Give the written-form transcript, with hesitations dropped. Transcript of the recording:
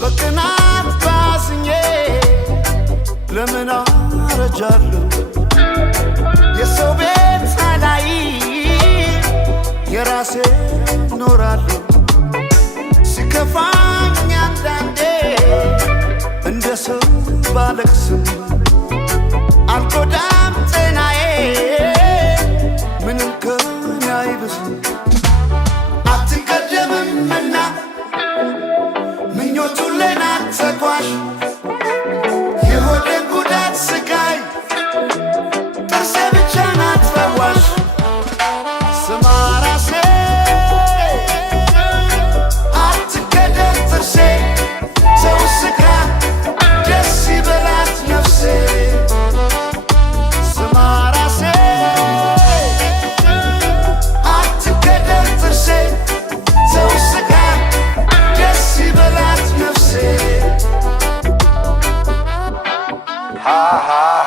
በቅናት ባዝኜ ለምን አረጃለሁ የሰው ቤት ሳላይ የራሴ ኖራለሁ ሲከፋኝ አንዳንዴ እንደ ሰው ባለቅስም አልጎዳም ጤናዬ ምንም ከኔ አይብስም አትቀደምምና ምኞቱን ለናት ተጓዥ የሆዴን ጉዳት ስቃይ ጥርሴ ብቻ ናት ፈዋሽ ስማ ራሴ አትቀደም ጥርሴ ሰው ስካ ደስ ይበላት ነፍሴ ስማ ራሴ አትቀደም ጥርሴ ሰው ስካ ደስ ይበላት ነፍሴ ha ha